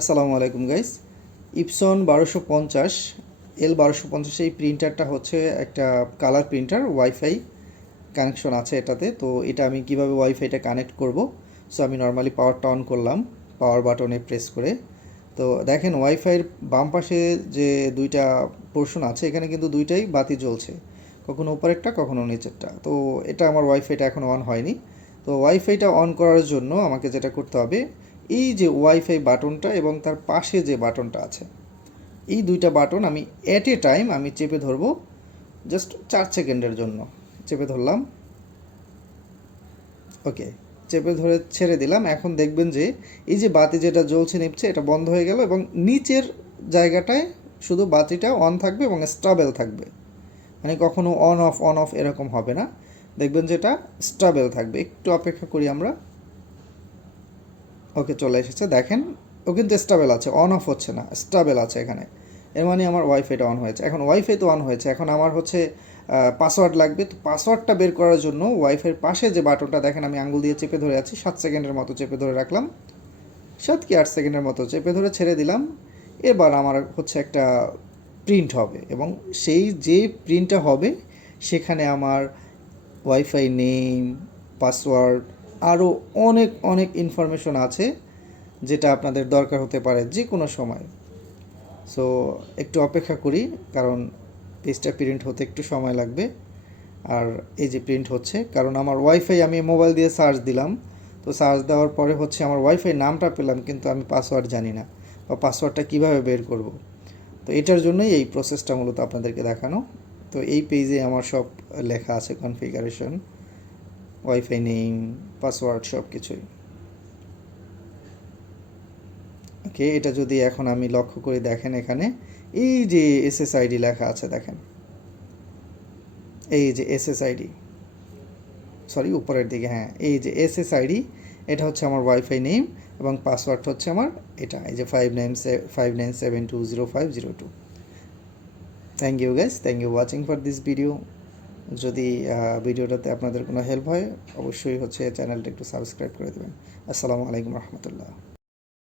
আসসালামু আলাইকুম guys. Epson 1250 L 1250 এই প্রিন্টারটা হচ্ছে একটা কালার প্রিন্টার, ওয়াইফাই কানেকশন আছে এটাতে। তো এটা আমি কিভাবে ওয়াইফাইটা কানেক্ট করব, সো আমি নর্মালি পাওয়ারটা অন করলাম পাওয়ার বাটনে প্রেস করে। তো দেখেন ওয়াইফাইয়ের বাম পাশে যে দুইটা পোর্শন আছে এখানে কিন্তু দুইটাই বাতি জ্বলছে, কখনো উপরেরটা কখনো নিচেরটা। তো এটা আমার ওয়াইফাইটা এখনও অন হয়নি। তো ওয়াইফাইটা অন করার জন্য আমাকে যেটা করতে হবে, এই যে ওয়াইফাই বাটনটা এবং তার পাশে যে বাটনটা আছে, এই দুইটা বাটন আমি অ্যাট এ টাইম আমি চেপে ধরবো, জাস্ট 4 সেকেন্ডের জন্য চেপে ধরলাম। ওকে, চেপে ধরে ছেড়ে দিলাম। এখন দেখবেন যে এই যে বাতি যেটা জ্বলছে নিচ্ছে এটা বন্ধ হয়ে গেল এবং নিচের জায়গাটায় শুধু বাতিটা অন থাকবে এবং স্টেবল থাকবে, মানে কখনো অন অফ এরকম হবে না। দেখবেন যেটা স্টেবল থাকবে। একটু অপেক্ষা করি আমরা। ওকে, চলে এসেছে দেখেন, ও কিন্তু স্টেবল আছে, অন অফ হচ্ছে না, স্টেবল আছে এখানে। এর মানে আমার ওয়াইফাইটা অন হয়েছে। এখন ওয়াইফাই তো অন হয়েছে, এখন আমার হচ্ছে পাসওয়ার্ড লাগবে। তো পাসওয়ার্ডটা বের করার জন্য ওয়াইফাইয়ের পাশে যে বাটনটা দেখেন, আমি আঙুল দিয়ে চেপে ধরে আছি, 7 সেকেন্ডের মতো চেপে ধরে রাখলাম, 7 কি 8 সেকেন্ডের মতো চেপে ধরে ছেড়ে দিলাম। এবার আমার হচ্ছে একটা প্রিন্ট হবে এবং সেই যে প্রিন্টটা হবে সেখানে আমার ওয়াইফাই নেম, পাসওয়ার্ড, আরও অনেক অনেক ইনফরমেশন আছে যেটা আপনাদের দরকার হতে পারে যে কোনো সময়। সো একটু অপেক্ষা করি, কারণ পেজটা প্রিন্ট হতে একটু সময় লাগবে। আর এই যে প্রিন্ট হচ্ছে, কারণ আমার ওয়াইফাই আমি মোবাইল দিয়ে সার্চ দিলাম, তো সার্চ দেওয়ার পরে হচ্ছে আমার ওয়াইফাই নামটা পেলাম, কিন্তু আমি পাসওয়ার্ড জানি না বা পাসওয়ার্ডটা কীভাবে বের করব। তো এটার জন্যই এই প্রসেসটা মূলত আপনাদেরকে দেখানো। তো এই পেজে আমার সব লেখা আছে, কনফিগারেশন, ওয়াইফাই নেম, পাসওয়ার্ড, সব কিছুই। ওকে, এটা যদি এখন আমি লক্ষ্য করে দেখেন, এখানে এই যে এসএসআইডি লেখা আছে দেখেন, এই যে এসএসআইডি, সরি উপরের দিকে, হ্যাঁ এই যে এসএসআইডি, এটা হচ্ছে আমার ওয়াইফাই নেম এবং পাসওয়ার্ড হচ্ছে আমার এটা, এই যে 59720502। Thank you guys, thank you watching for this video. যদি ভিডিওটাতে আপনাদের কোনো হেল্প হয় অবশ্যই হচ্ছে চ্যানেলটা একটু সাবস্ক্রাইব করে দেবেন। আসসালামু আলাইকুম রহমতুল্লাহ।